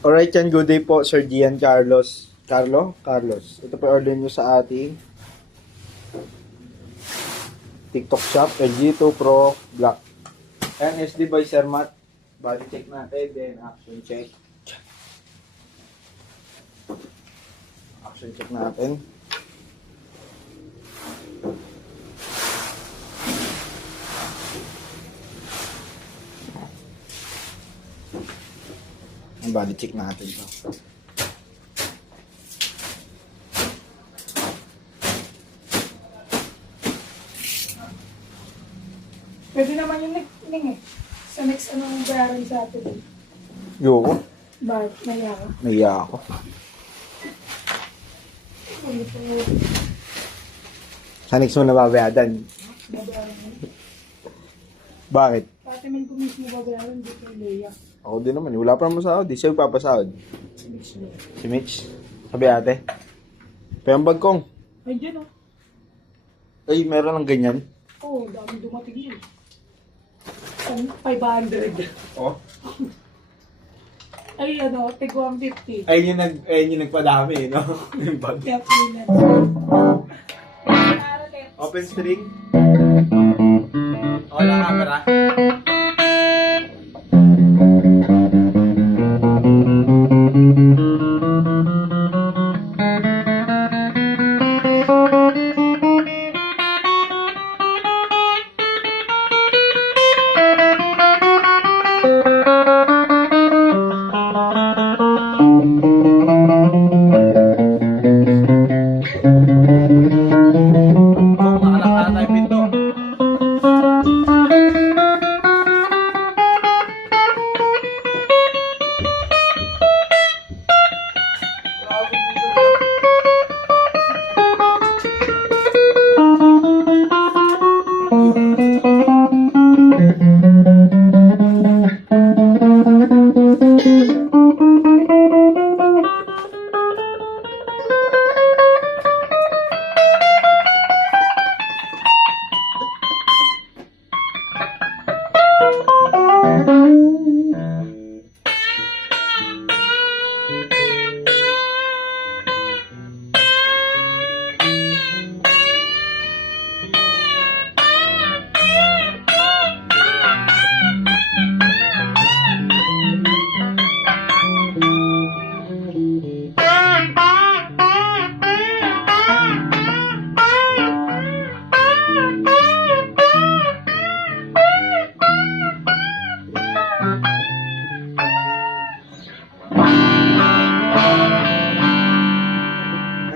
Alright yan, good day po, Sir Gian Carlos. Carlos. Ito po order nyo sa ating TikTok shop, LG2 Pro Black. And SD by Sir Matt. Body check natin, then action check. Action check natin. Ang body check natin to. Pwede naman yung ning eh. Sa next anong bayaran sa atin. Yoko. Bakit? Naya ka? Naiya ako. Ano po? Sa next mo nababayadan. Babayaran mo. Bakit? Pati man ko mismo babayaran, di ko Leia. Ako din naman. Wala pa naman sahod. Di siya papasahod. Si Mitch. Sabi ate. Payang bagkong. Ay, dyan oh. Ay, meron ng ganyan. Oo, dami dumating yun. 500. Oh. Ay, ano, tig 150. Ayun yung nagpadami, no? Yung bag. Kaya pilan. Open string. Okay lang camera.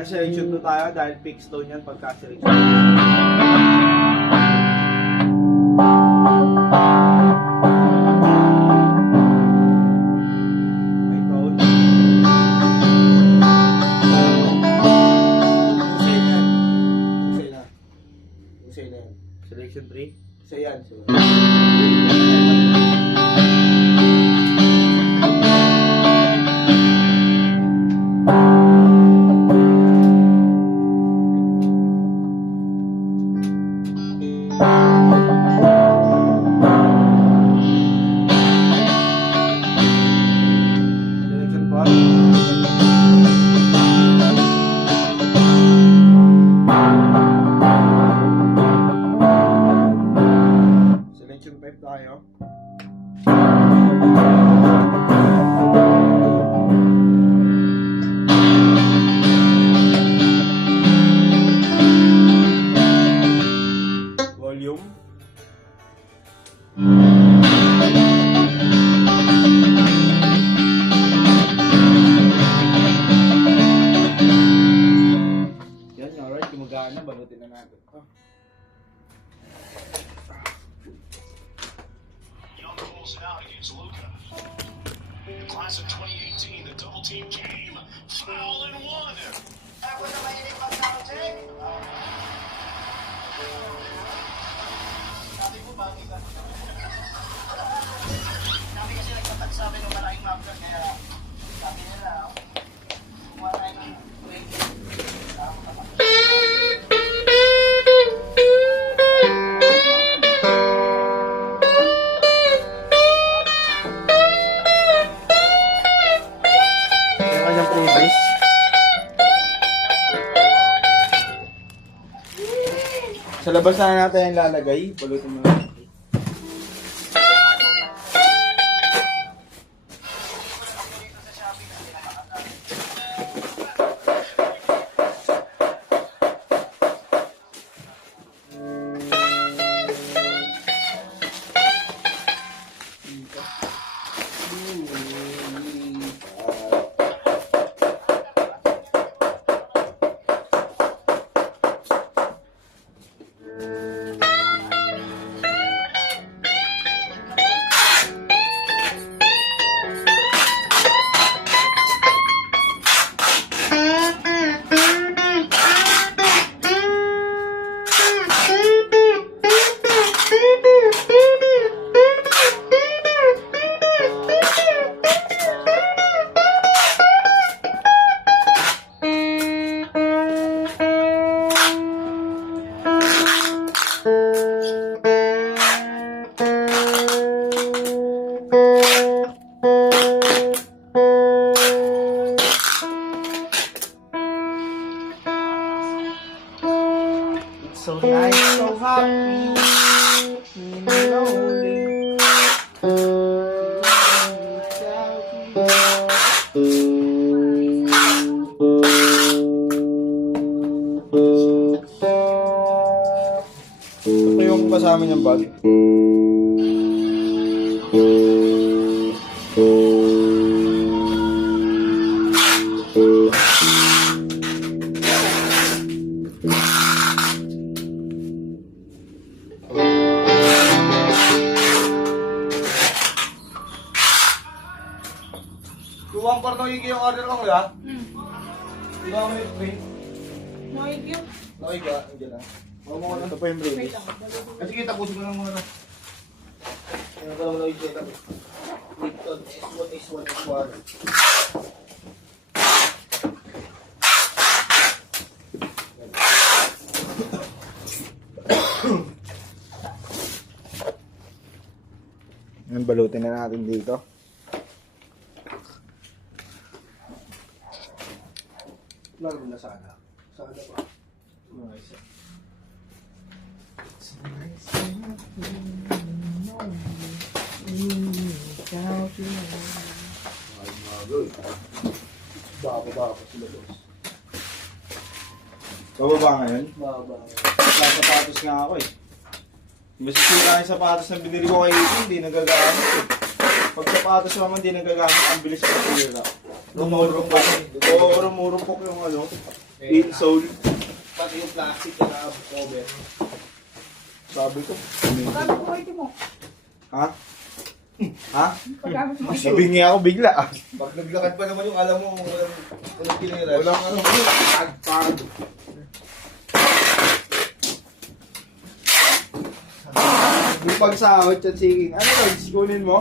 Selection to tayo dahil fixed tone yan pagka-selection. May tone. Usay na yan. Usay na. Usay na yan. Selection 3. Usay yan. Selection 4. Selection 5 tayo. Volume. Yan, alright. Gumagana. Balutin na natin. Young pulls it out against Luka. The class of 2018, the double team came. Foul and one. Ako na mahilig mag-counting. Sabi mo, bakit ka? Sabi kasi nagpapagsabi ng maraming mapler, kaya sabi nila, kumuha tayo ng 20. Labas na natin yung lalagay. Pulutin mo na. So nice, so happy, feeling lonely. Ito yung kasama niyang bag. Luwang parang yung order ko kuya. Luwang mo yung drink. Noigyo. Nakiga, hindi lang. Huwag mo ko lang. Ito pa yung break. Wait lang. Kasi kita puso ko lang muna. Ano ka lang na ito? Lipton S1 Yan, balutin na natin dito. Lalo na sana. Sana pa. Nice. Baba sila boss. Bababa ngayon? Bababa. Sapatos nga ako eh. Mas sira yung sapatos na binili ko kay Ethan, hindi nagagamit eh. Pag sapatos naman hindi nagagamit, ang bilis ko sira. Rumurumpok. Oo, rumurumpok yung ano, insole. Pati yung plastic na cover. Sabi ko. Pagkabit mo ito mo. Ha? Ha? Pagkabit mo ito. Nabingi ako bigla ah. Pag naglakad pa naman yung alam mo, walang pinira. Walang ano, pag. Yung pagsahod at siging, ano lang, sikunin mo?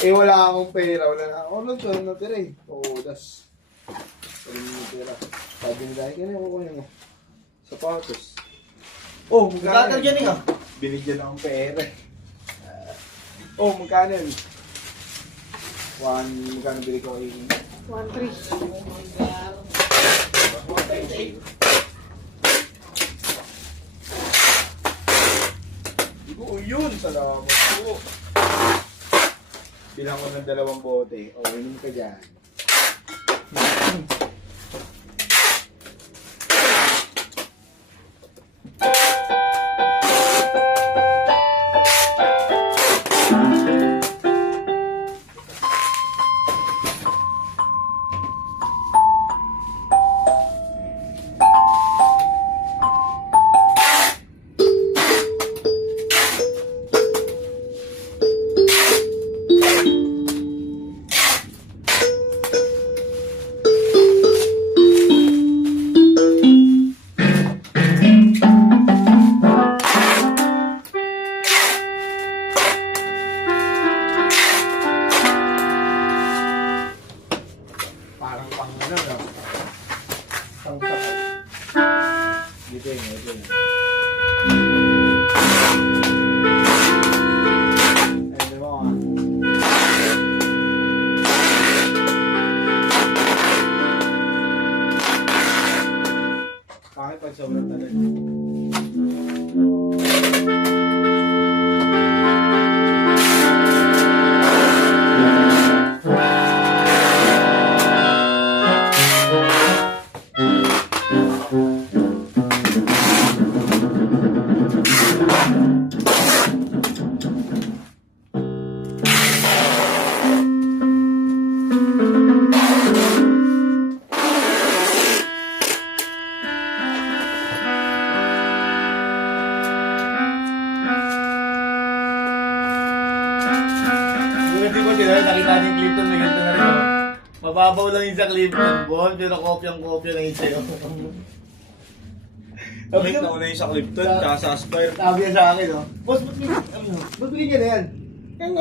Eh wala akong pera, wala na ako. Ano to, natira eh. Oo, das. Wala yung pera. Sabi nila, kaya kukunin mo. Sapatos. Oh, magkano Magkano dyan eh, ah? Binigyan akong pera. Oh, magkano yun? Magkano bili ko kay 1-3. Oh, yun! Salamat po. Bilang ko ng 2 bote. O, inom ka dyan. Parang pang ano, no? Pang sakot. Dito yun, dito yun. Ayun mo ah. Bakit pag sobrang tagal? Pansin mo sila, nakita niyo yung Clifton na ganito na rin. Oh. Mababaw lang yung sa Clifton ball, pero kopyang-kopya na yung sa'yo. Balik na una yung sa Clifton, tsaka sa Aspire. Sabi niya sa akin, oh. Boss, ba't bigyan niya na yan?